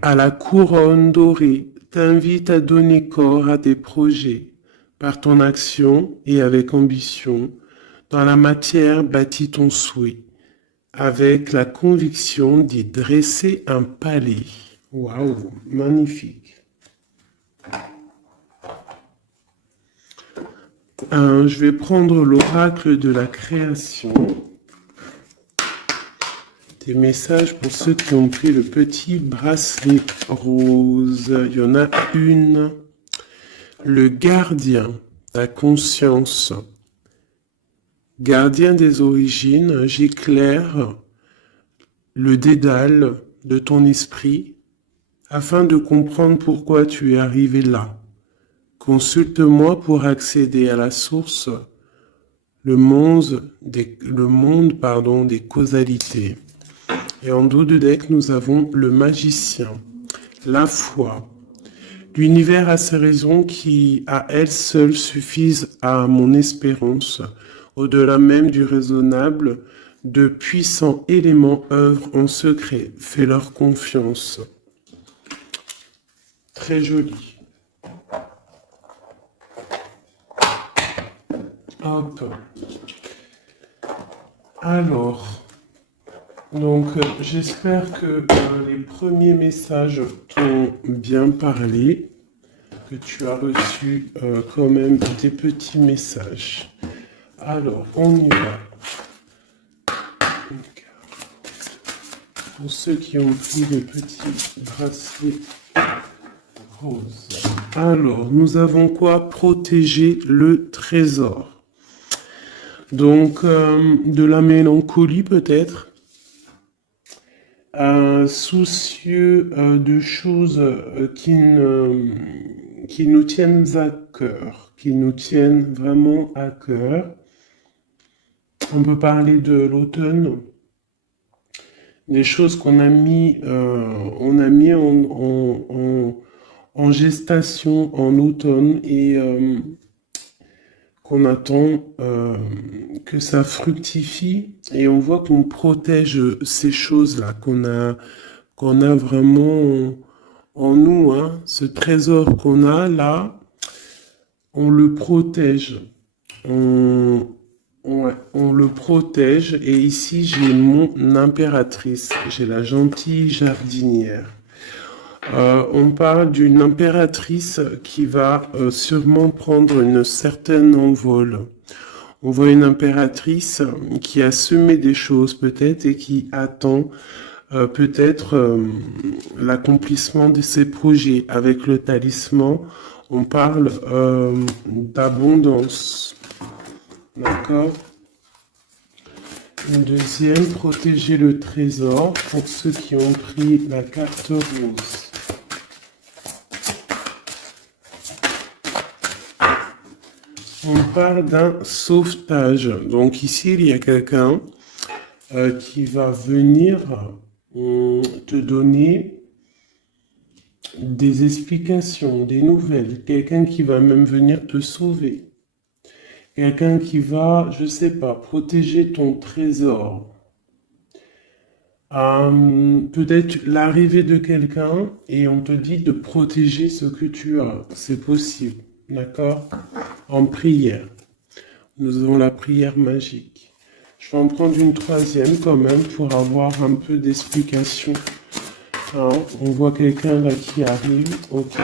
à la couronne dorée t'invite à donner corps à tes projets par ton action et avec ambition. Dans la matière bâtis ton souhait avec la conviction d'y dresser un palais. Waouh, magnifique. Je vais prendre l'oracle de la création. Des messages pour ceux qui ont pris le petit bracelet rose. Il y en a une. Le gardien, ta conscience. Gardien des origines, j'éclaire le dédale de ton esprit afin de comprendre pourquoi tu es arrivé là. Consulte-moi pour accéder à la source, le monde des causalités. Et en dos de deck, nous avons le magicien, la foi. L'univers a ses raisons qui, à elles seules, suffisent à mon espérance. Au-delà même du raisonnable, de puissants éléments œuvrent en secret. Fais-leur confiance. Très joli. Hop. Alors, donc j'espère que les premiers messages t'ont bien parlé, que tu as reçu quand même des petits messages. Alors, on y va. Pour ceux qui ont pris le petit bracelet rose. Alors, nous avons quoi? Protéger le trésor. Donc, de la mélancolie peut-être. Soucieux de choses qui nous tiennent à cœur, qui nous tiennent vraiment à cœur. On peut parler de l'automne, des choses qu'on a mis, en gestation en automne et qu'on attend que ça fructifie et on voit qu'on protège ces choses-là qu'on a vraiment en nous, hein. Ce trésor qu'on a là, on le protège. On le protège et ici j'ai mon impératrice, j'ai la gentille jardinière. On parle d'une impératrice qui va sûrement prendre une certaine envol. On voit une impératrice qui a semé des choses peut-être et qui attend peut-être l'accomplissement de ses projets. Avec le talisman, on parle d'abondance. D'accord? Une deuxième, protéger le trésor pour ceux qui ont pris la carte rose. On parle d'un sauvetage. Donc ici, il y a quelqu'un qui va venir te donner des explications, des nouvelles. Quelqu'un qui va même venir te sauver. Quelqu'un qui va, je sais pas, protéger ton trésor. Peut-être l'arrivée de quelqu'un et on te dit de protéger ce que tu as. C'est possible, d'accord? En prière. Nous avons la prière magique. Je vais en prendre une troisième quand même pour avoir un peu d'explication. Hein, on voit quelqu'un là qui arrive. Ok.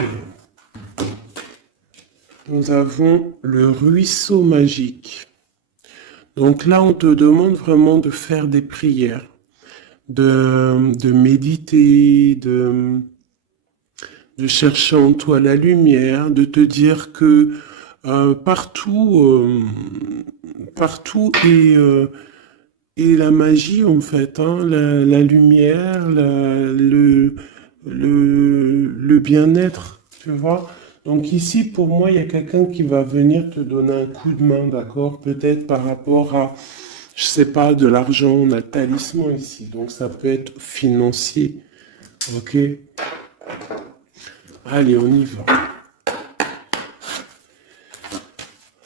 Nous avons le ruisseau magique. Donc là, on te demande vraiment de faire des prières, de méditer, de chercher en toi la lumière, de te dire que partout est la magie en fait, hein, la lumière, le bien-être, tu vois. Donc ici, pour moi, il y a quelqu'un qui va venir te donner un coup de main, d'accord? Peut-être par rapport à, je sais pas, de l'argent, on a le talisman ici, donc ça peut être financier, ok? Allez, on y va.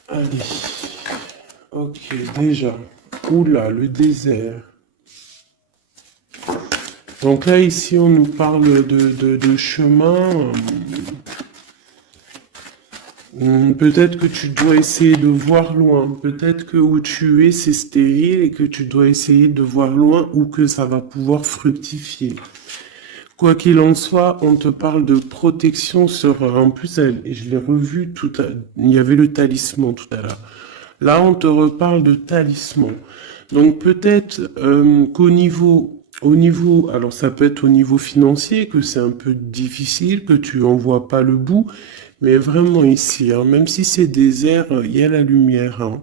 Allez. Ok, déjà. Oula, le désert. Donc là, ici, on nous parle de chemin. Peut-être que tu dois essayer de voir loin. Peut-être que où tu es, c'est stérile et que tu dois essayer de voir loin ou que ça va pouvoir fructifier. Quoi qu'il en soit, on te parle de protection sur... En plus, je l'ai revu il y avait le talisman tout à l'heure. Là, on te reparle de talisman. Donc peut-être au niveau, alors ça peut être au niveau financier, que c'est un peu difficile, que tu en vois pas le bout, mais vraiment ici, hein, même si c'est désert, il y a la lumière. Hein.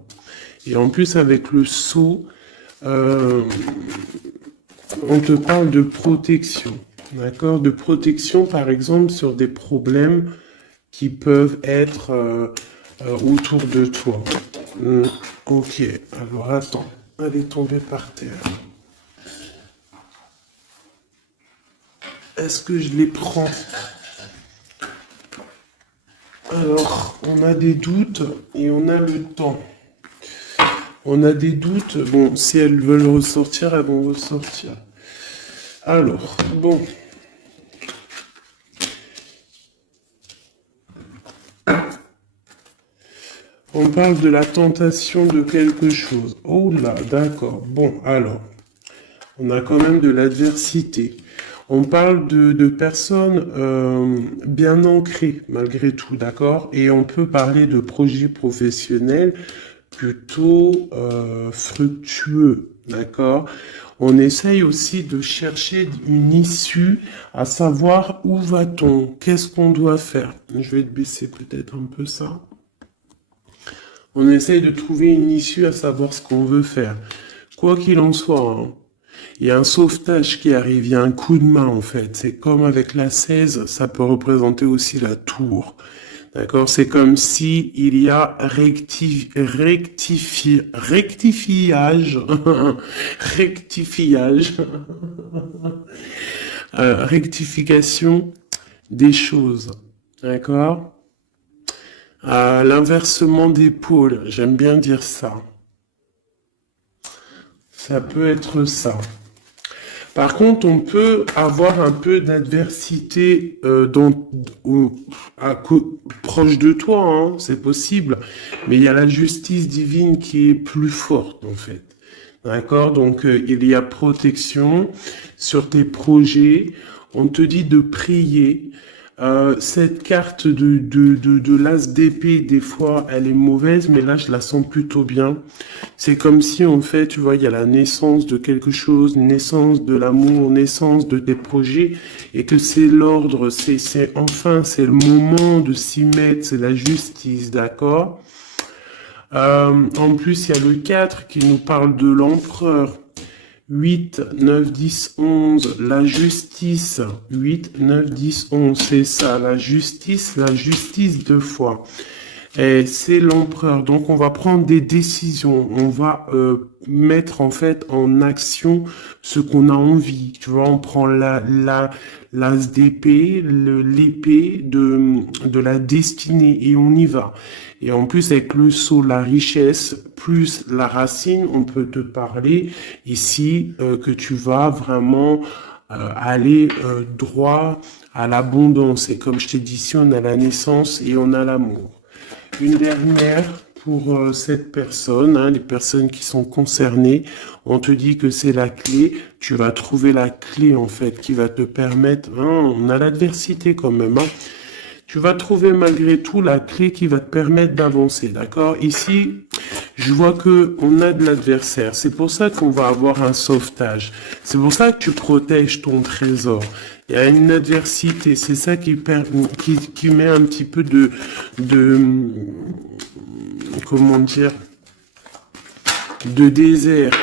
Et en plus, avec le sceau, euh, on te parle de protection. D'accord? De protection, par exemple, sur des problèmes qui peuvent être autour de toi. Ok, alors attends, elle est tombée par terre. Est-ce que je les prends? Alors, on a des doutes et on a le temps. On a des doutes. Bon, si elles veulent ressortir, elles vont ressortir. Alors, bon. On parle de la tentation de quelque chose. Oh là, d'accord. Bon, alors, on a quand même de l'adversité. On parle de personnes bien ancrées, malgré tout, d'accord? Et on peut parler de projets professionnels plutôt fructueux, d'accord? On essaye aussi de chercher une issue, à savoir où va-t-on, qu'est-ce qu'on doit faire. Je vais te baisser peut-être un peu ça. On essaye de trouver une issue, à savoir ce qu'on veut faire. Quoi qu'il en soit, hein, il y a un sauvetage qui arrive, il y a un coup de main en fait. C'est comme avec la 16, ça peut représenter aussi la tour. D'accord? C'est comme si il y a rectifiage, rectifiage, rectification des choses. D'accord? L'inversement des pôles, j'aime bien dire ça. Ça peut être ça. Par contre, on peut avoir un peu d'adversité proche de toi, hein, c'est possible, mais il y a la justice divine qui est plus forte en fait. D'accord? Donc il y a protection sur tes projets. On te dit de prier. Cette carte de l'as d'épée, des fois, elle est mauvaise, mais là, je la sens plutôt bien. C'est comme si, en fait, tu vois, il y a la naissance de quelque chose, naissance de l'amour, naissance de tes projets, et que c'est l'ordre, enfin, c'est le moment de s'y mettre, c'est la justice, d'accord? En plus, il y a le 4 qui nous parle de l'empereur. 8, 9, 10, 11, la justice. 8, 9, 10, 11, c'est ça, la justice deux fois. Et c'est l'empereur. Donc on va prendre des décisions. On va mettre en fait en action ce qu'on a envie. Tu vois, on prend l'as d'épée, l'épée de la destinée et on y va. Et en plus avec le sceau, la richesse plus la racine, on peut te parler ici que tu vas vraiment aller droit à l'abondance. Et comme je t'ai dit, ici on a la naissance et on a l'amour. Une dernière pour cette personne, hein, les personnes qui sont concernées, on te dit que c'est la clé, tu vas trouver la clé en fait qui va te permettre, hein, on a l'adversité quand même, hein, tu vas trouver malgré tout la clé qui va te permettre d'avancer, d'accord? Ici, je vois que on a de l'adversaire, c'est pour ça qu'on va avoir un sauvetage, c'est pour ça que tu protèges ton trésor. Il y a une adversité, c'est ça qui met un petit peu de comment dire, de désert,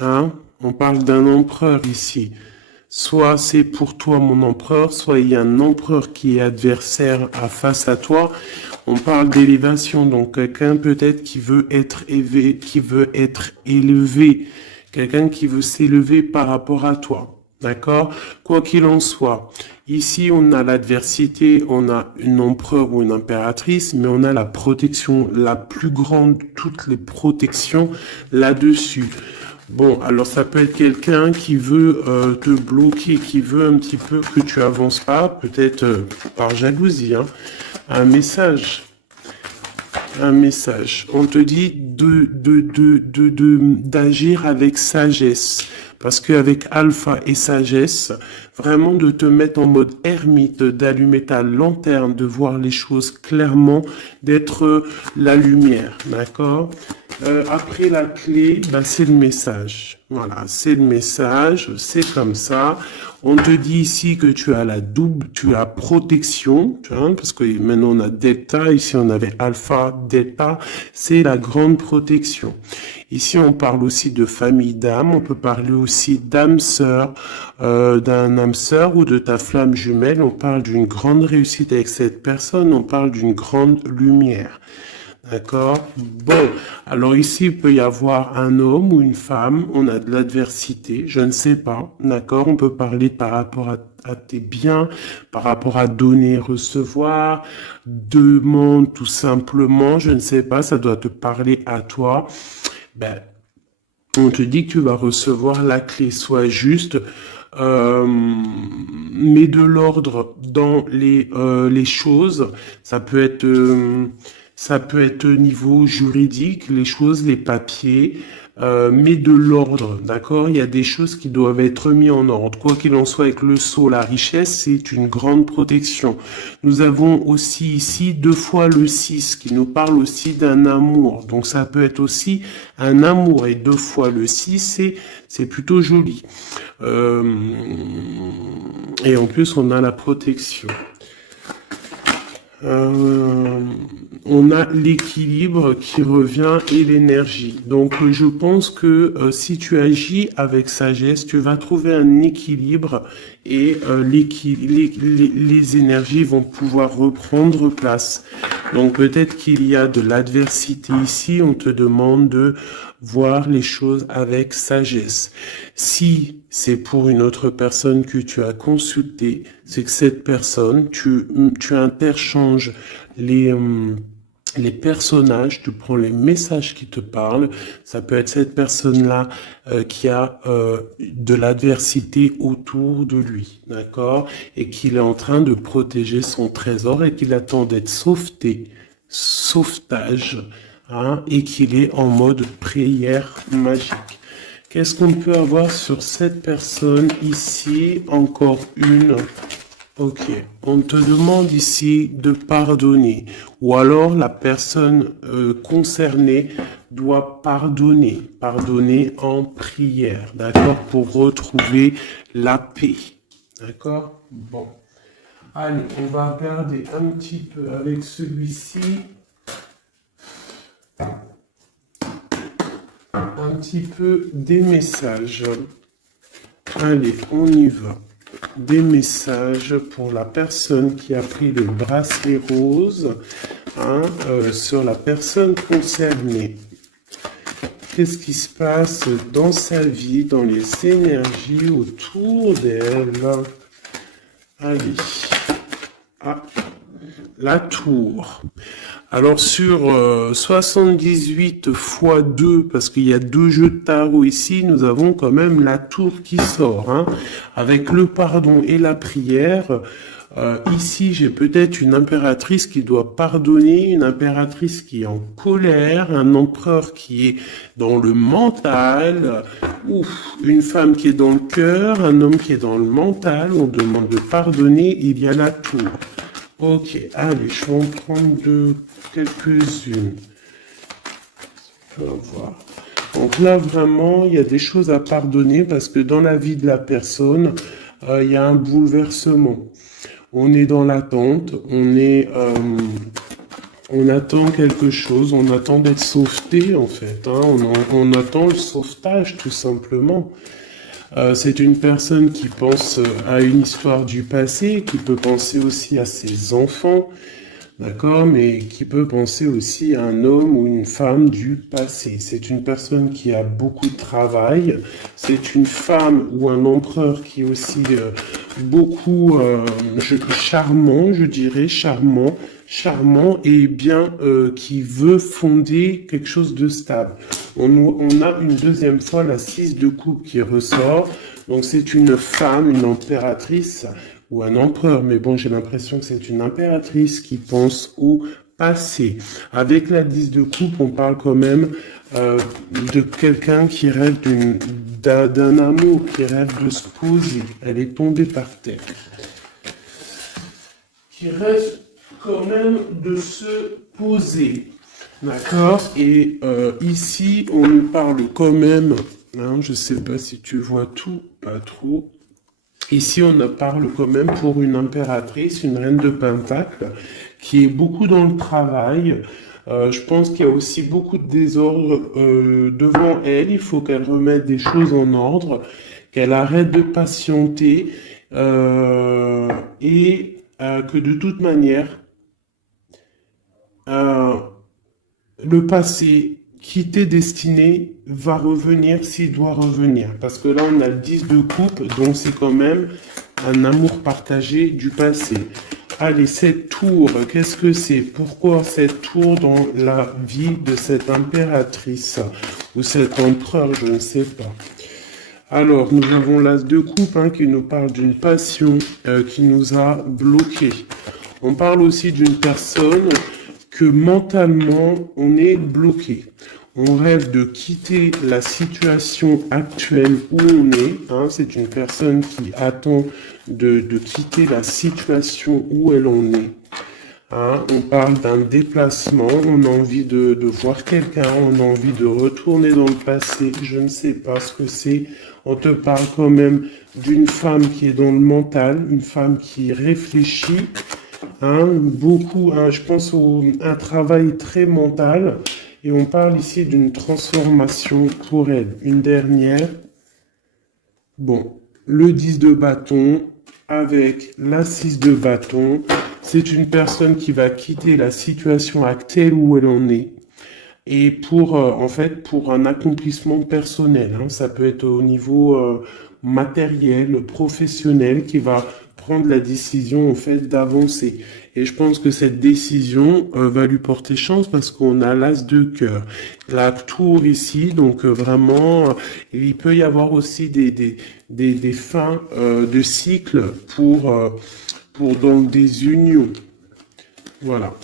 hein. On parle d'un empereur ici. Soit c'est pour toi mon empereur, soit il y a un empereur qui est adversaire face à toi. On parle d'élévation, donc quelqu'un peut-être qui veut être élevé, quelqu'un qui veut s'élever par rapport à toi. D'accord? Quoi qu'il en soit, ici on a l'adversité, on a une empereur ou une impératrice, mais on a la protection, la plus grande de toutes les protections là-dessus. Bon, alors ça peut être quelqu'un qui veut te bloquer, qui veut un petit peu que tu avances pas, peut-être par jalousie, hein. Un message. Un message. On te dit d'agir avec sagesse. Parce qu'avec alpha et sagesse, vraiment de te mettre en mode ermite, d'allumer ta lanterne, de voir les choses clairement, d'être la lumière. D'accord? Après la clé, ben, c'est le message. Voilà, c'est le message, c'est comme ça. On te dit ici que tu as la double, tu as protection, tu vois, parce que maintenant on a delta, ici on avait alpha, delta, c'est la grande protection. Ici on parle aussi de famille d'âme, on peut parler aussi d'âme sœur, d'un âme sœur ou de ta flamme jumelle, on parle d'une grande réussite avec cette personne, on parle d'une grande lumière. D'accord? Bon, alors ici, il peut y avoir un homme ou une femme, on a de l'adversité, je ne sais pas, d'accord? On peut parler par rapport à tes biens, par rapport à donner, recevoir, demande tout simplement, je ne sais pas, ça doit te parler à toi. Ben, on te dit que tu vas recevoir la clé, soit juste, mets de l'ordre dans les choses, ça peut être au niveau juridique, les choses, les papiers, mais de l'ordre, d'accord? Il y a des choses qui doivent être mises en ordre. Quoi qu'il en soit, avec le sceau, la richesse, c'est une grande protection. Nous avons aussi ici 2 fois le 6, qui nous parle aussi d'un amour. Donc ça peut être aussi un amour, et 2 fois le 6, c'est plutôt joli. Et en plus, on a la protection. On a l'équilibre qui revient et l'énergie. Donc je pense que si tu agis avec sagesse, tu vas trouver un équilibre et les énergies vont pouvoir reprendre place. Donc peut-être qu'il y a de l'adversité ici, on te demande de voir les choses avec sagesse. Si c'est pour une autre personne que tu as consulté, c'est que cette personne, tu interchanges les personnages, tu prends les messages qui te parlent. Ça peut être cette personne-là qui a de l'adversité autour de lui, d'accord? Et qu'il est en train de protéger son trésor et qu'il attend d'être sauvetage, hein, et qu'il est en mode prière magique. Qu'est-ce qu'on peut avoir sur cette personne ici? Encore une. Ok, on te demande ici de pardonner, ou alors la personne concernée doit pardonner en prière, d'accord, pour retrouver la paix, d'accord? Bon, allez, on va regarder un petit peu avec celui-ci, un petit peu des messages. Allez, on y va. Des messages pour la personne qui a pris le bracelet rose, hein, sur la personne concernée. Qu'est-ce qui se passe dans sa vie, dans les énergies autour d'elle? Allez. Ah, la tour. Alors sur 78 x 2, parce qu'il y a 2 jeux de tarot ici, nous avons quand même la tour qui sort, hein, avec le pardon et la prière. Ici, j'ai peut-être une impératrice qui doit pardonner, une impératrice qui est en colère, un empereur qui est dans le mental, une femme qui est dans le cœur, un homme qui est dans le mental. On demande de pardonner, il y a la tour. Ok, allez, je vais en prendre quelques-unes. On va voir. Donc là, vraiment, il y a des choses à pardonner parce que dans la vie de la personne, il y a un bouleversement. On est dans l'attente, on attend quelque chose, on attend d'être sauveté en fait, hein, on attend le sauvetage tout simplement. C'est une personne qui pense à une histoire du passé, qui peut penser aussi à ses enfants, d'accord, mais qui peut penser aussi à un homme ou une femme du passé. C'est une personne qui a beaucoup de travail, c'est une femme ou un empereur qui est aussi beaucoup charmant, je dirais, charmant et bien qui veut fonder quelque chose de stable. On a une deuxième fois la 6 de coupe qui ressort. Donc c'est une femme, une impératrice ou un empereur, mais bon, j'ai l'impression que c'est une impératrice qui pense au passé. Avec la 10 de coupe, on parle quand même de quelqu'un qui rêve d'un amour, qui rêve de se poser. Elle est tombée par terre. Qui rêve quand même de se poser. D'accord? Et ici, on nous parle quand même, hein, je ne sais pas si tu vois tout, pas trop. Ici, on parle quand même pour une impératrice, une reine de Pentacle, qui est beaucoup dans le travail. Je pense qu'il y a aussi beaucoup de désordre devant elle. Il faut qu'elle remette des choses en ordre, qu'elle arrête de patienter et que de toute manière, le passé qui t'est destiné va revenir s'il doit revenir. Parce que là, on a le 10 de coupe, donc c'est quand même un amour partagé du passé. Allez, cette tour, qu'est-ce que c'est? Pourquoi cette tour dans la vie de cette impératrice ou cet empereur, je ne sais pas. Alors, nous avons l'as de coupe hein, qui nous parle d'une passion qui nous a bloqués. On parle aussi d'une personne que mentalement, on est bloqué. On rêve de quitter la situation actuelle où on est. Hein, c'est une personne qui attend de quitter la situation où elle en est. Hein, on parle d'un déplacement, on a envie de voir quelqu'un, on a envie de retourner dans le passé. Je ne sais pas ce que c'est. On te parle quand même d'une femme qui est dans le mental, une femme qui réfléchit. Hein, beaucoup, hein, je pense à un travail très mental. Et on parle ici d'une transformation pour elle. Une dernière. Bon, le 10 de bâton avec la 6 de bâton. C'est une personne qui va quitter la situation actuelle où elle en est. Et pour, en fait, pour un accomplissement personnel. Hein, ça peut être au niveau matériel, professionnel, qui va prendre la décision, en fait, d'avancer. Et je pense que cette décision va lui porter chance parce qu'on a l'as de cœur. La tour ici, donc vraiment, il peut y avoir aussi des fins de cycle pour donc des unions. Voilà.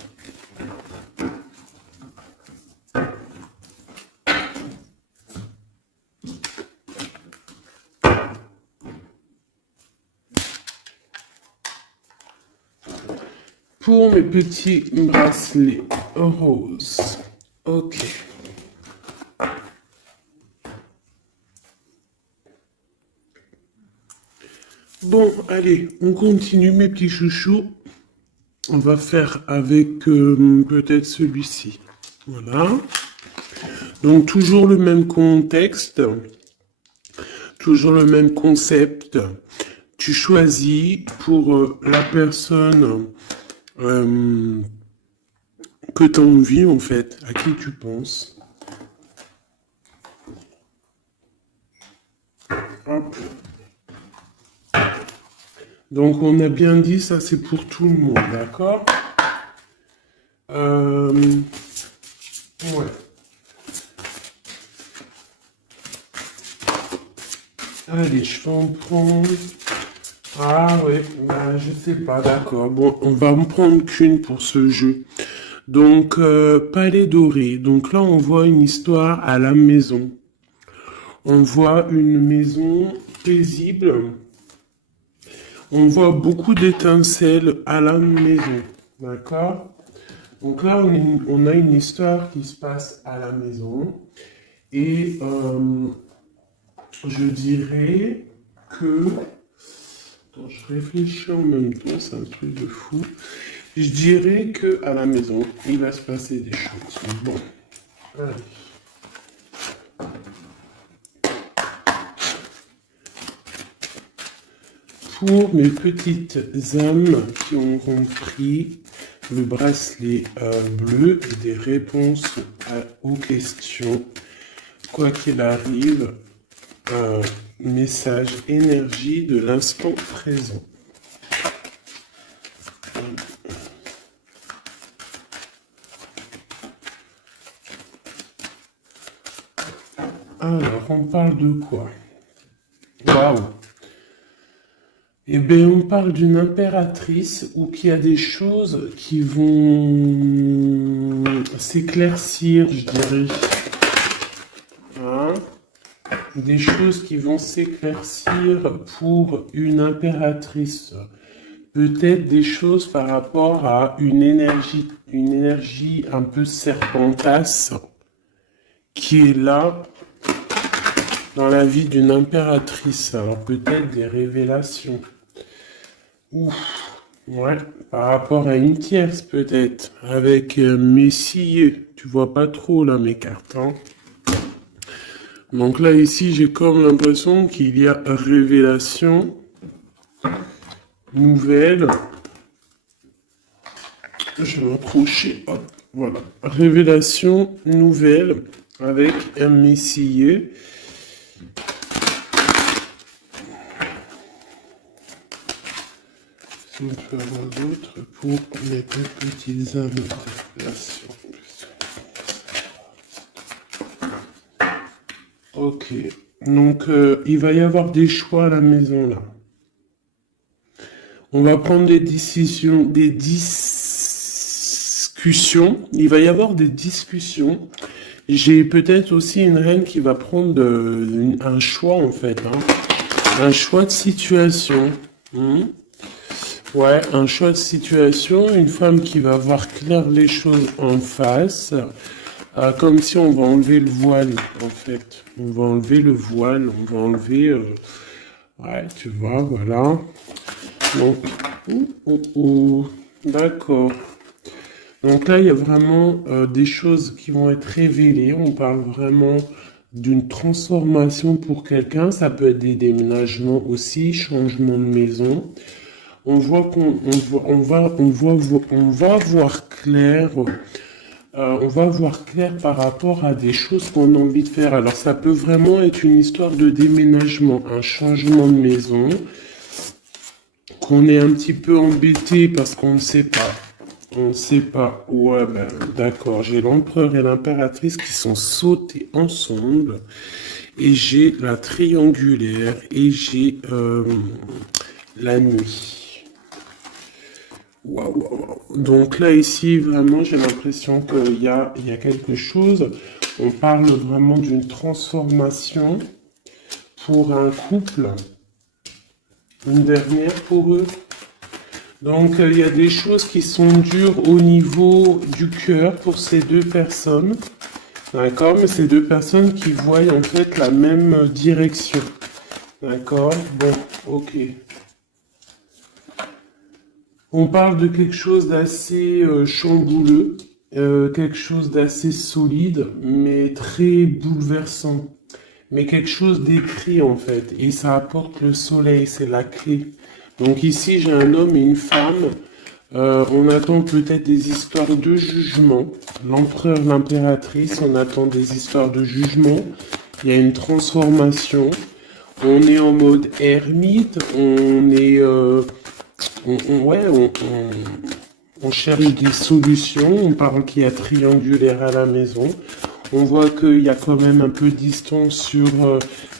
Pour mes petits bracelets roses. Ok. Bon, allez, on continue mes petits chouchous. On va faire avec peut-être celui-ci. Voilà. Donc toujours le même contexte. Toujours le même concept. Tu choisis pour la personne que tu as envie, en fait, à qui tu penses. Hop. Donc, on a bien dit, ça, c'est pour tout le monde, d'accord? Ouais. Allez, je vais en prendre... Ah ouais, bah, je sais pas, d'accord. Bon, on va en prendre qu'une pour ce jeu. Donc, Palais Doré. Donc là, on voit une histoire à la maison. On voit une maison paisible. On voit beaucoup d'étincelles à la maison. D'accord? Donc là, on a une histoire qui se passe à la maison. Et je dirais que... Attends, je réfléchis en même temps, c'est un truc de fou. Je dirais que à la maison, il va se passer des choses. Bon, allez. Pour mes petites âmes qui auront pris le bracelet bleu et des réponses aux questions, quoi qu'il arrive, message énergie de l'instant présent. Alors, on parle de quoi? Waouh! Eh bien, on parle d'une impératrice ou qu'il y a des choses qui vont s'éclaircir, je dirais. Hein? Des choses qui vont s'éclaircir pour une impératrice. Peut-être des choses par rapport à une énergie un peu serpentasse qui est là dans la vie d'une impératrice. Alors peut-être des révélations. Ouf, ouais, par rapport à une tierce peut-être, avec Messier. Tu vois pas trop là mes cartes, hein. Donc là ici j'ai comme l'impression qu'il y a révélation, nouvelle. Je vais m'approcher, hop, voilà. Révélation, nouvelle, avec un Messier. On peut avoir d'autres pour les petites âmes de relation. Ok, donc il va y avoir des choix à la maison là. On va prendre des décisions, des discussions. Il va y avoir des discussions. J'ai peut-être aussi une reine qui va prendre un choix en fait, hein. Un choix de situation. Ouais, un choix de situation, une femme qui va voir clair les choses en face, comme si on va enlever le voile, en fait. On va enlever le voile, on va enlever... ouais, tu vois, voilà. Donc, d'accord. Donc là, il y a vraiment des choses qui vont être révélées. On parle vraiment d'une transformation pour quelqu'un. Ça peut être des déménagements aussi, changement de maison. On voit on va voir clair. On va voir clair par rapport à des choses qu'on a envie de faire. Alors ça peut vraiment être une histoire de déménagement, un changement de maison, qu'on est un petit peu embêté parce qu'on ne sait pas. On ne sait pas. Ouais, ben d'accord. J'ai l'empereur et l'impératrice qui sont sautés ensemble. Et j'ai la triangulaire et j'ai la nuit. Waouh. Donc là, ici, vraiment, j'ai l'impression qu'il y a quelque chose. On parle vraiment d'une transformation pour un couple. Une dernière pour eux. Donc, il y a des choses qui sont dures au niveau du cœur pour ces deux personnes. D'accord? Mais ces deux personnes qui voient en fait la même direction. D'accord? Bon, ok. On parle de quelque chose d'assez chambouleux, quelque chose d'assez solide, mais très bouleversant. Mais quelque chose d'écrit en fait, et ça apporte le soleil, c'est la clé. Donc ici j'ai un homme et une femme, on attend peut-être des histoires de jugement. L'empereur, l'impératrice, on attend des histoires de jugement. Il y a une transformation. On est en mode ermite, on est... on cherche des solutions, on parle qu'il y a triangulaire à la maison, on voit qu'il y a quand même un peu de distance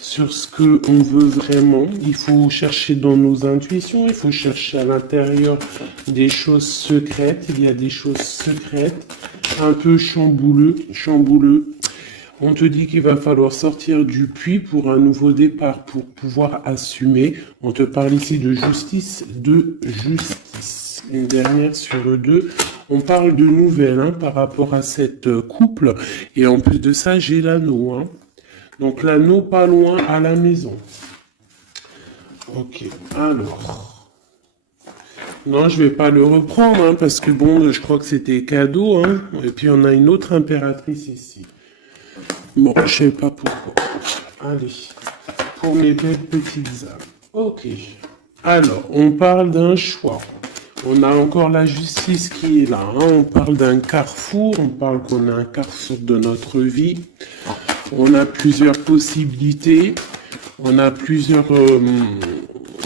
sur ce qu'on veut vraiment. Il faut chercher dans nos intuitions, il faut chercher à l'intérieur des choses secrètes, il y a des choses secrètes, un peu chambouleux. On te dit qu'il va falloir sortir du puits pour un nouveau départ, pour pouvoir assumer. On te parle ici de justice, Une dernière sur deux. On parle de nouvelles hein, par rapport à cette couple. Et en plus de ça, j'ai l'anneau. Hein. Donc l'anneau pas loin à la maison. Ok, alors... Non, je vais pas le reprendre, hein, parce que bon, je crois que c'était cadeau. Hein. Et puis on a une autre impératrice ici. Bon, je sais pas pourquoi. Allez, pour mes belles petites âmes. Ok. Alors, on parle d'un choix. On a encore la justice qui est là. Hein. On parle d'un carrefour. On parle qu'on a un carrefour de notre vie. On a plusieurs possibilités. On a plusieurs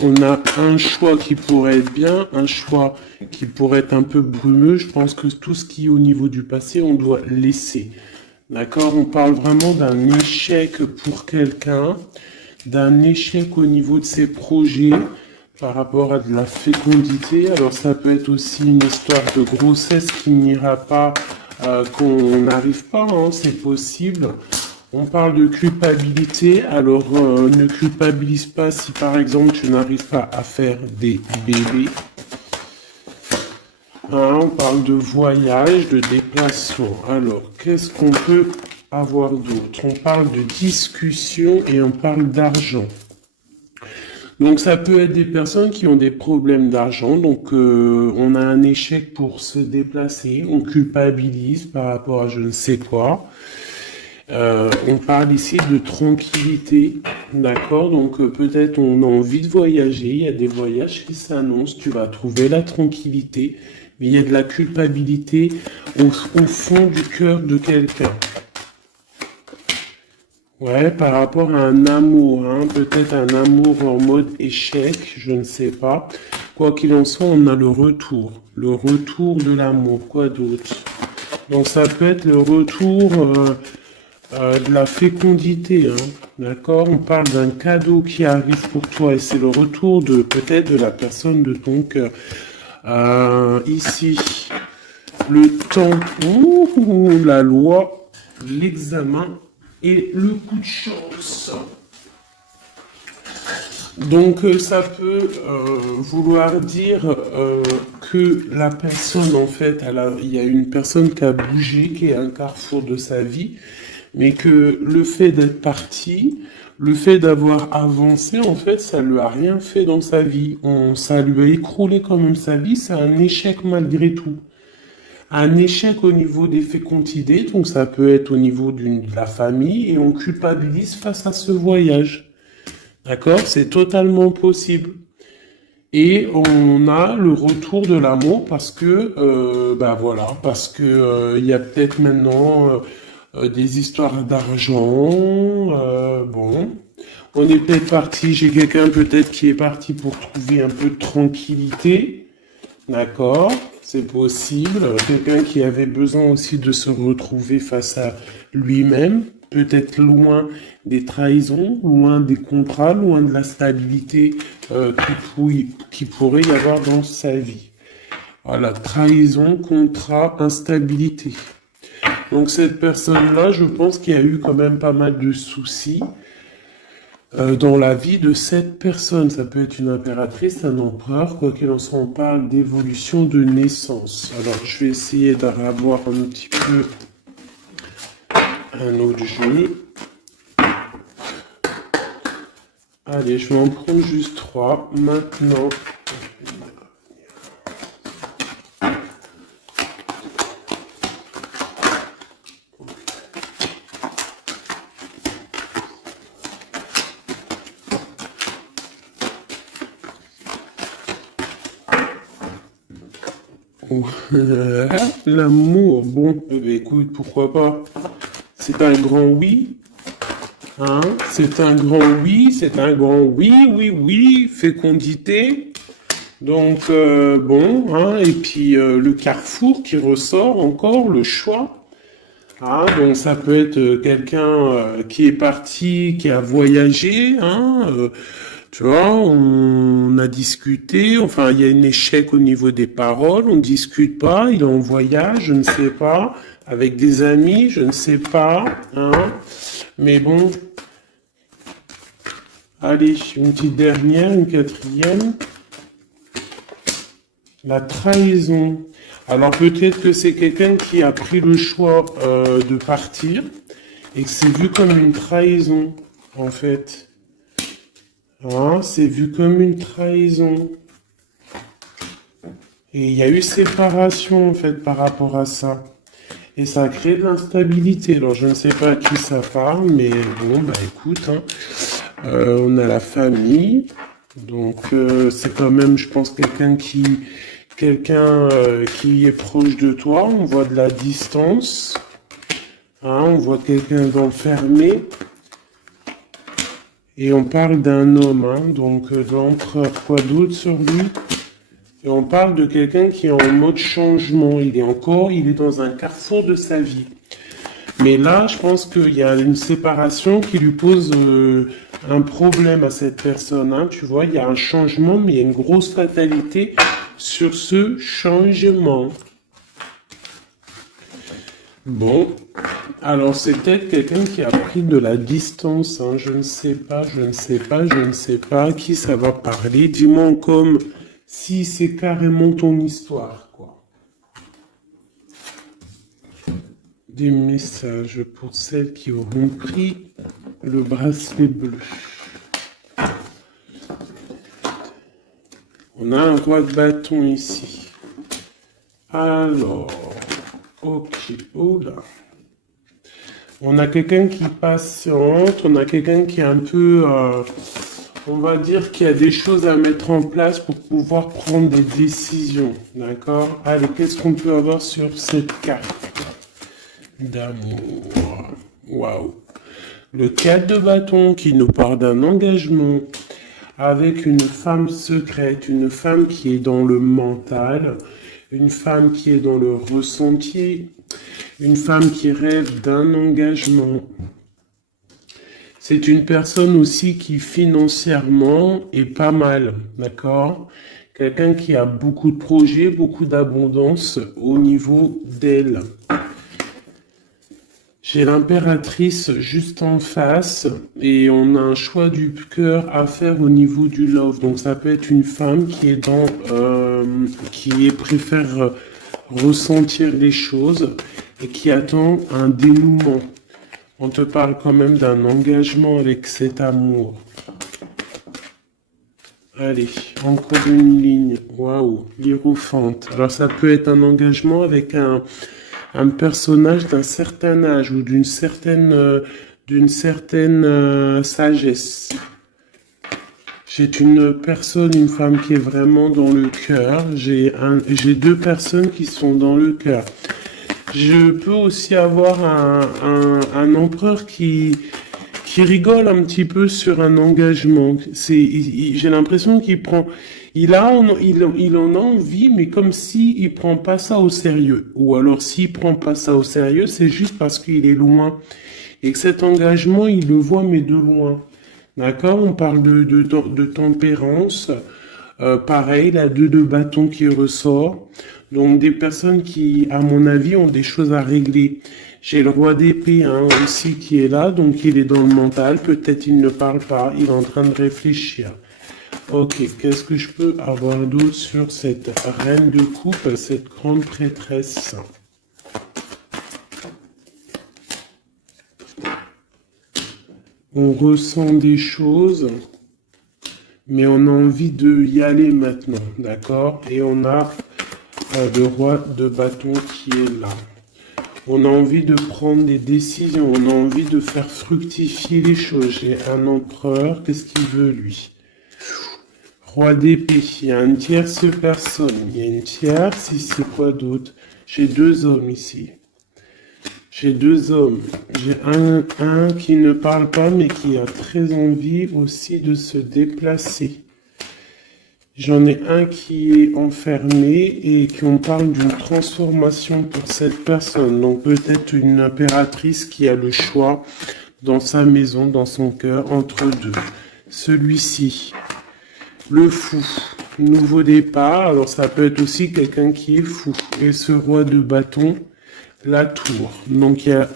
on a un choix qui pourrait être bien, un choix qui pourrait être un peu brumeux. Je pense que tout ce qui est au niveau du passé, on doit laisser. D'accord? On parle vraiment d'un échec pour quelqu'un, d'un échec au niveau de ses projets par rapport à de la fécondité. Alors ça peut être aussi une histoire de grossesse qui n'ira pas, qu'on n'arrive pas, hein, c'est possible. On parle de culpabilité, alors ne culpabilise pas si par exemple tu n'arrives pas à faire des bébés. Hein, on parle de voyage, de déplacement. Alors, qu'est-ce qu'on peut avoir d'autre? On parle de discussion et on parle d'argent. Donc ça peut être des personnes qui ont des problèmes d'argent, donc on a un échec pour se déplacer, on culpabilise par rapport à je ne sais quoi. On parle ici de tranquillité, d'accord? Donc peut-être on a envie de voyager, il y a des voyages qui s'annoncent, tu vas trouver la tranquillité, mais il y a de la culpabilité au fond du cœur de quelqu'un. Ouais, par rapport à un amour, hein, peut-être un amour en mode échec, je ne sais pas. Quoi qu'il en soit, on a le retour de l'amour, quoi d'autre? Donc ça peut être le retour de la fécondité, hein, d'accord? On parle d'un cadeau qui arrive pour toi et c'est le retour de peut-être de la personne de ton cœur. Ici, le temps, la loi, l'examen et le coup de chance. Donc ça peut vouloir dire que la personne, en fait, il y a une personne qui a bougé, qui est à un carrefour de sa vie, mais que le fait d'être parti, le fait d'avoir avancé, en fait, ça lui a rien fait dans sa vie. Ça lui a écroulé quand même sa vie, c'est un échec malgré tout. Un échec au niveau des fécondités, donc ça peut être au niveau de la famille, et on culpabilise face à ce voyage. D'accord? C'est totalement possible. Et on a le retour de l'amour parce que, voilà, parce que il y a peut-être maintenant des histoires d'argent. Bon, on est peut-être parti, j'ai quelqu'un peut-être qui est parti pour trouver un peu de tranquillité. D'accord, c'est possible. Quelqu'un qui avait besoin aussi de se retrouver face à lui-même, peut-être loin des trahisons, loin des contrats, loin de la stabilité qui pourrait y avoir dans sa vie. Voilà, trahison, contrat, instabilité. Donc cette personne-là, je pense qu'il y a eu quand même pas mal de soucis dans la vie de cette personne. Ça peut être une impératrice, un empereur, quoi qu'il en soit, on parle d'évolution de naissance. Alors, je vais essayer d'avoir un petit peu un autre jeu. Allez, je vais en prendre juste 3. Maintenant, l'amour, bon, écoute, pourquoi pas? C'est un grand oui. Hein, c'est un grand oui, c'est un grand oui, oui, oui, fécondité. Donc, bon, hein, et puis le carrefour qui ressort encore, le choix. Ah, donc ça peut être quelqu'un qui est parti, qui a voyagé, hein, tu vois, on a discuté, enfin il y a un échec au niveau des paroles, on ne discute pas, il est en voyage, je ne sais pas, avec des amis, je ne sais pas, hein, mais bon, allez, une petite dernière, une quatrième, la trahison. Alors peut-être que c'est quelqu'un qui a pris le choix de partir et que c'est vu comme une trahison, en fait. Hein, c'est vu comme une trahison. Et il y a eu séparation, en fait, par rapport à ça. Et ça a créé de l'instabilité. Alors je ne sais pas à qui ça parle, mais bon, bah écoute, hein, on a la famille. Donc c'est quand même, je pense, quelqu'un qui est proche de toi, on voit de la distance, hein, on voit quelqu'un d'enfermé, Et on parle d'un homme, hein, donc l'empereur, quoi d'autre sur lui? Et on parle de quelqu'un qui est en mode changement. Il est dans un carrefour de sa vie. Mais là, je pense qu'il y a une séparation qui lui pose un problème à cette personne. Hein. Tu vois, il y a un changement, mais il y a une grosse fatalité sur ce changement. Bon, alors c'est peut-être quelqu'un qui a pris de la distance. Hein. Je ne sais pas à qui ça va parler. Dis-moi comme si c'est carrément ton histoire, quoi. Des messages pour celles qui auront pris le bracelet bleu. On a un roi de bâton ici. Alors, ok, oh là. On a quelqu'un qui patiente, on a quelqu'un qui est un peu, on va dire qu'il y a des choses à mettre en place pour pouvoir prendre des décisions, d'accord? Allez, qu'est-ce qu'on peut avoir sur cette carte d'amour? Waouh! Le 4 de bâton qui nous parle d'un engagement avec une femme secrète, une femme qui est dans le mental, une femme qui est dans le ressenti, une femme qui rêve d'un engagement. C'est une personne aussi qui financièrement est pas mal, d'accord? Quelqu'un qui a beaucoup de projets, beaucoup d'abondance au niveau d'elle. J'ai l'impératrice juste en face et on a un choix du cœur à faire au niveau du love. Donc ça peut être une femme qui est préfère ressentir les choses et qui attend un dénouement. On te parle quand même d'un engagement avec cet amour. Allez, encore une ligne. Waouh, l'hiérophante. Alors ça peut être un engagement avec un personnage d'un certain âge ou d'une certaine sagesse. J'ai une personne, une femme qui est vraiment dans le cœur. J'ai deux personnes qui sont dans le cœur. Je peux aussi avoir un empereur qui rigole un petit peu sur un engagement. J'ai l'impression qu'il prend, il en a envie, mais comme si il prend pas ça au sérieux. Ou alors s'il prend pas ça au sérieux, c'est juste parce qu'il est loin. Et que cet engagement, il le voit, mais de loin. D'accord? On parle de tempérance. Pareil, la 2 de bâton qui ressort. Donc des personnes qui, à mon avis, ont des choses à régler. J'ai le roi d'épée aussi qui est là, donc il est dans le mental. Peut-être il ne parle pas, il est en train de réfléchir. Ok, qu'est-ce que je peux avoir d'autre sur cette reine de coupe, cette grande prêtresse? On ressent des choses, mais on a envie de y aller maintenant, d'accord? Et on a le roi de bâton qui est là. On a envie de prendre des décisions, on a envie de faire fructifier les choses. J'ai un empereur, qu'est-ce qu'il veut lui? Roi d'épée, il y a une tierce personne, il y a une tierce ici, quoi d'autre? J'ai deux hommes ici. J'ai deux hommes. J'ai un qui ne parle pas mais qui a très envie aussi de se déplacer. J'en ai un qui est enfermé et qu'on parle d'une transformation pour cette personne. Donc peut-être une impératrice qui a le choix dans sa maison, dans son cœur, entre deux. Celui-ci, le fou, nouveau départ. Alors ça peut être aussi quelqu'un qui est fou. Et ce roi de bâton, la tour. Donc il y a...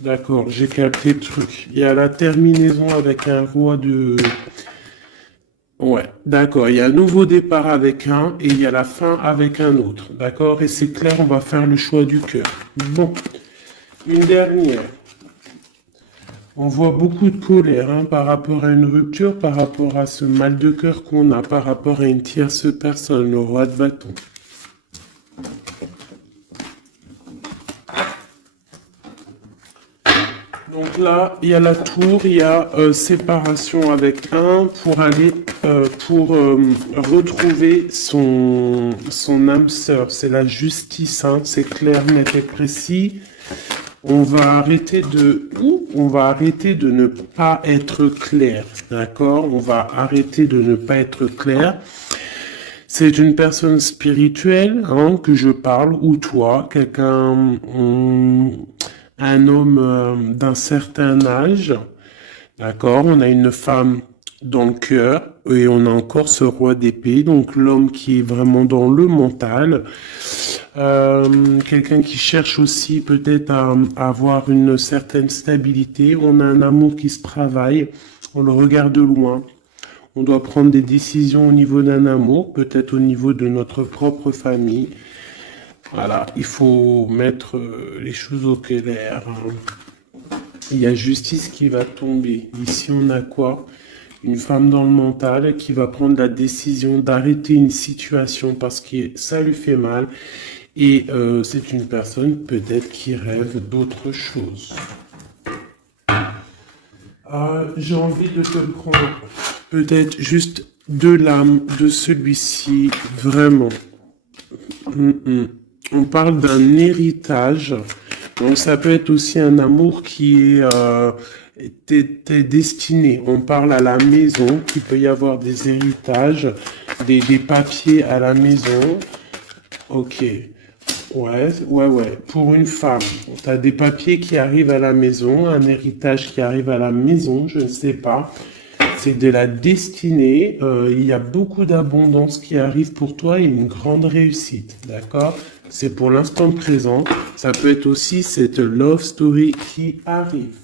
d'accord, j'ai capté le truc. Il y a la terminaison avec un roi de... Ouais, d'accord. Il y a un nouveau départ avec un et il y a la fin avec un autre. D'accord? Et c'est clair, on va faire le choix du cœur. Bon, une dernière. On voit beaucoup de colère par rapport à une rupture, par rapport à ce mal de cœur qu'on a, par rapport à une tierce personne, le roi de bâton. Donc là, il y a la tour, il y a séparation avec un pour aller, retrouver son âme sœur. C'est la justice, c'est clair, net et précis. On va arrêter on va arrêter de ne pas être clair, d'accord? On va arrêter de ne pas être clair. C'est une personne spirituelle hein, que je parle, ou toi, un homme d'un certain âge, d'accord? On a une femme dans le cœur et on a encore ce roi d'épée, donc l'homme qui est vraiment dans le mental. Quelqu'un qui cherche aussi peut-être à avoir une certaine stabilité. On a un amour qui se travaille, on le regarde de loin. On doit prendre des décisions au niveau d'un amour, peut-être au niveau de notre propre famille. Voilà, il faut mettre les choses au clair. Il y a justice qui va tomber. Ici, on a quoi? Une femme dans le mental qui va prendre la décision d'arrêter une situation parce que ça lui fait mal. Et c'est une personne peut-être qui rêve d'autre chose. J'ai envie de te prendre peut-être juste de l'âme de celui-ci, vraiment. On parle d'un héritage, donc ça peut être aussi un amour qui est t'es destiné. On parle à la maison, qu'il peut y avoir des héritages, des papiers à la maison. Ok. Ouais. Pour une femme, tu as des papiers qui arrivent à la maison, un héritage qui arrive à la maison, je ne sais pas. C'est de la destinée. Il y a beaucoup d'abondance qui arrive pour toi et une grande réussite, d'accord? C'est pour l'instant présent. Ça peut être aussi cette love story qui arrive.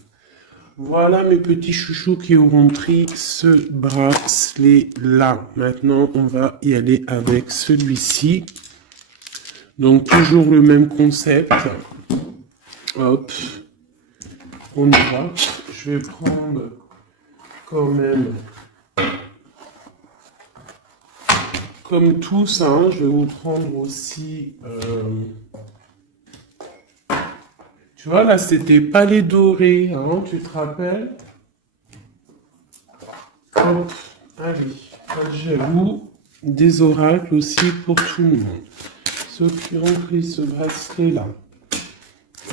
Voilà mes petits chouchous qui auront pris ce bracelet-là. Maintenant, on va y aller avec celui-ci. Donc, toujours le même concept. Hop. On y va. Je vais prendre quand même, comme tous, hein, je vais vous prendre aussi... Tu vois, là, c'était Palais Doré, hein, tu te rappelles? Hop. Allez, j'avoue, des oracles aussi pour tout le monde. Ceux qui ont pris ce bracelet-là.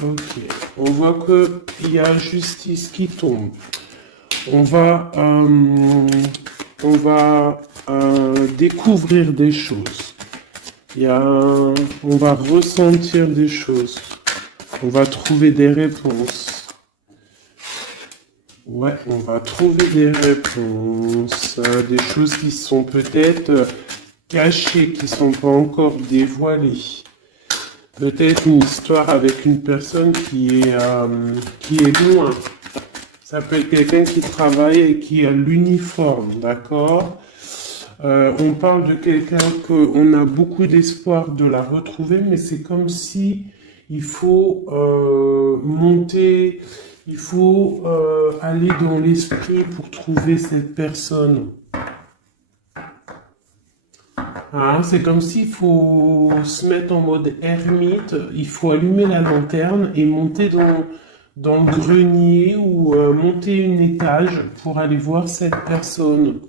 Ok. On voit qu'il y a justice qui tombe. On va découvrir des choses. On va ressentir des choses. On va trouver des réponses. Ouais, on va trouver des réponses. Des choses qui sont peut-être cachées, qui sont pas encore dévoilées. Peut-être une histoire avec une personne qui est loin. Ça peut être quelqu'un qui travaille et qui a l'uniforme, d'accord? On parle de quelqu'un qu'on a beaucoup d'espoir de la retrouver, mais c'est comme si il faut monter, il faut aller dans l'esprit pour trouver cette personne. Hein, c'est comme s'il faut se mettre en mode ermite, il faut allumer la lanterne et monter dans le grenier ou monter une étage pour aller voir cette personne.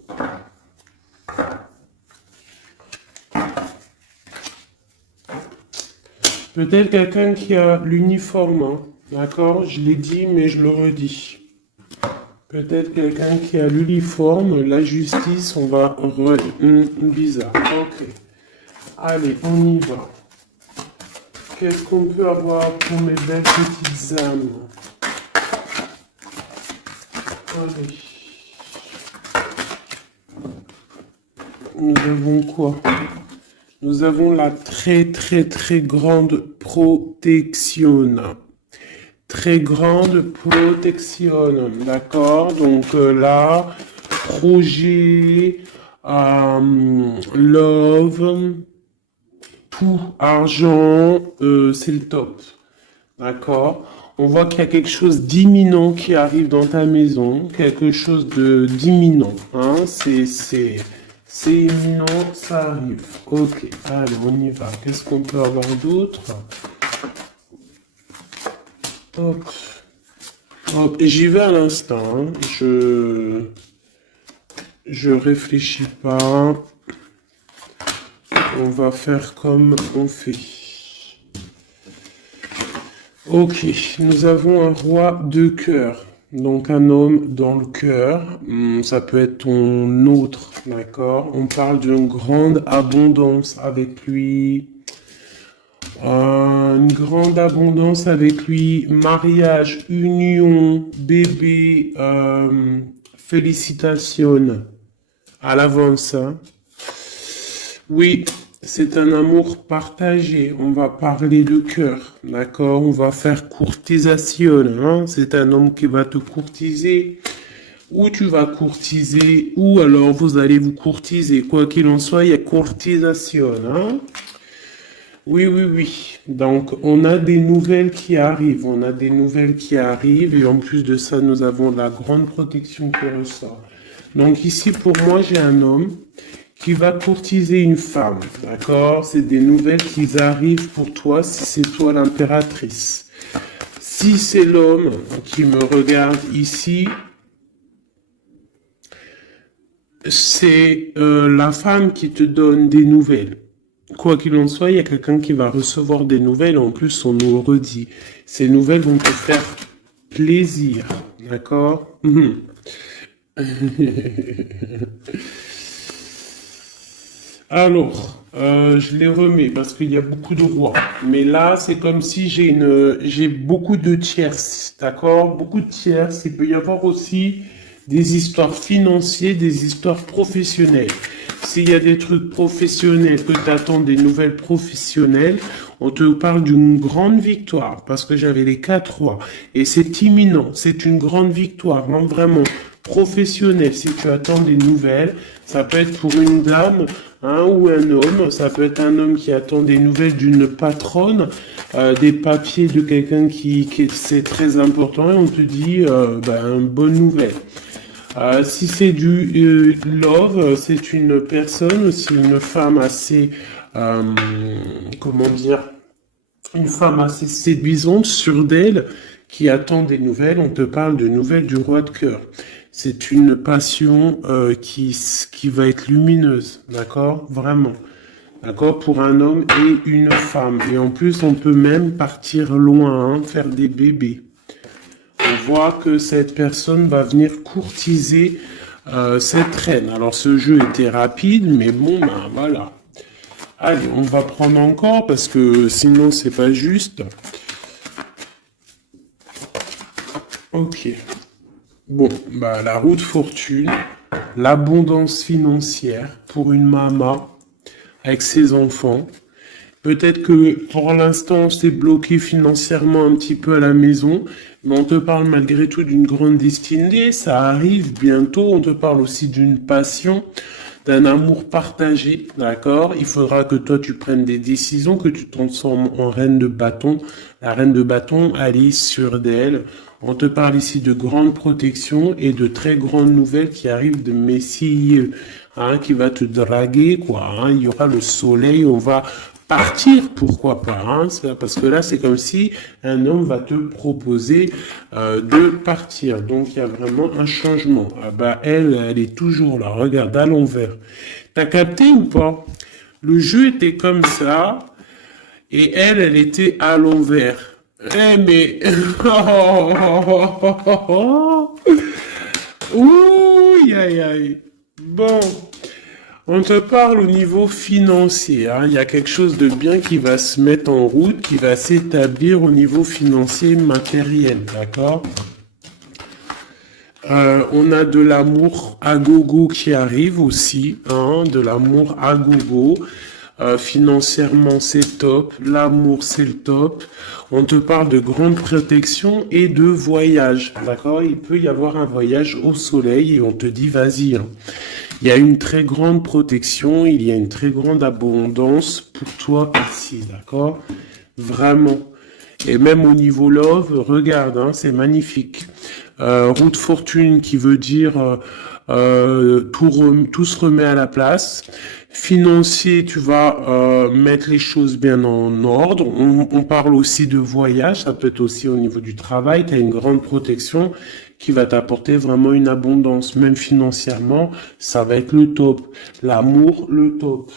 Peut-être quelqu'un qui a l'uniforme, hein, d'accord? Je l'ai dit, mais je le redis. Peut-être quelqu'un qui a l'uniforme, la justice, on va... bizarre, ok. Allez, on y va. Qu'est-ce qu'on peut avoir pour mes belles petites âmes? Allez. Nous avons quoi? Nous avons la très grande protection. Très grande protection, d'accord? Donc là, projet, love, tout, argent, c'est le top, d'accord? On voit qu'il y a quelque chose d'imminent qui arrive dans ta maison, quelque chose d'imminent, hein? C'est imminent, ça arrive. Ok, allez, on y va. Qu'est-ce qu'on peut avoir d'autre? Hop. Hop. J'y vais à l'instant. Hein. Je réfléchis pas. On va faire comme on fait. Ok, nous avons un roi de cœur. Donc un homme dans le cœur, ça peut être ton autre, d'accord? On parle d'une grande abondance avec lui. Une grande abondance avec lui, mariage, union, bébé, félicitations à l'avance, hein. Oui, c'est un amour partagé. On va parler de cœur, d'accord? On va faire courtisation, hein? C'est un homme qui va te courtiser, ou tu vas courtiser, ou alors vous allez vous courtiser. Quoi qu'il en soit, il y a courtisation, hein? Oui, oui, oui. Donc, on a des nouvelles qui arrivent. On a des nouvelles qui arrivent. Et en plus de ça, nous avons la grande protection qui ressort. Donc, ici, pour moi, j'ai un homme qui va courtiser une femme. D'accord? C'est des nouvelles qui arrivent pour toi si c'est toi l'impératrice. Si c'est l'homme qui me regarde ici, c'est la femme qui te donne des nouvelles. Quoi qu'il en soit, il y a quelqu'un qui va recevoir des nouvelles. En plus, on nous redit. Ces nouvelles vont te faire plaisir. D'accord? Alors, je les remets parce qu'il y a beaucoup de rois. Mais là, c'est comme si j'ai beaucoup de tierces. D'accord? Beaucoup de tierces. Il peut y avoir aussi des histoires financières, des histoires professionnelles. S'il y a des trucs professionnels, que tu attends des nouvelles professionnelles, on te parle d'une grande victoire, parce que j'avais les 4 rois, et c'est imminent, c'est une grande victoire, hein, vraiment professionnelle. Si tu attends des nouvelles, ça peut être pour une dame, hein, ou un homme, ça peut être un homme qui attend des nouvelles d'une patronne, des papiers de quelqu'un qui c'est très important, et on te dit, bonne nouvelle. Si c'est du love, c'est une personne, c'est une femme assez, comment dire, une femme assez séduisante, sûre d'elle, qui attend des nouvelles. On te parle de nouvelles du roi de cœur. C'est une passion qui va être lumineuse, d'accord? Vraiment. D'accord? Pour un homme et une femme. Et en plus, on peut même partir loin, hein, faire des bébés. On voit que cette personne va venir courtiser cette reine. Alors ce jeu était rapide, mais bon, ben voilà. Allez, on va prendre encore parce que sinon c'est pas juste. Ok. Bon, bah la roue de fortune, l'abondance financière pour une maman avec ses enfants. Peut-être que pour l'instant, c'est bloqué financièrement un petit peu à la maison, mais on te parle malgré tout d'une grande destinée, ça arrive bientôt, on te parle aussi d'une passion, d'un amour partagé, d'accord? Il faudra que toi tu prennes des décisions, que tu t'en sens en reine de bâton. La reine de bâton, Alice sur d'elle. On te parle ici de grande protection et de très grandes nouvelles qui arrivent de Messie, hein, qui va te draguer, quoi, hein. Il y aura le soleil, on va partir, pourquoi pas, hein, parce que là, c'est comme si un homme va te proposer de partir. Donc, il y a vraiment un changement. Ah bah, elle est toujours là. Regarde, à l'envers. T'as capté ou pas? Le jeu était comme ça, et elle était à l'envers. Eh, mais... Ouh, aïe, aïe. Bon... On te parle au niveau financier, hein. Il y a quelque chose de bien qui va se mettre en route, qui va s'établir au niveau financier matériel, d'accord? On a de l'amour à gogo qui arrive aussi, hein, de l'amour à gogo. Financièrement, c'est top. L'amour, c'est le top. On te parle de grande protection et de voyage, d'accord? Il peut y avoir un voyage au soleil et on te dit, vas-y, hein. Il y a une très grande protection, il y a une très grande abondance pour toi ici, d'accord? Vraiment. Et même au niveau love, regarde, hein, c'est magnifique. Roue de fortune qui veut dire tout se remet à la place. Financier, tu vas mettre les choses bien en ordre. On parle aussi de voyage, ça peut être aussi au niveau du travail. Tu as une grande protection qui va t'apporter vraiment une abondance, même financièrement, ça va être le top. L'amour, le top.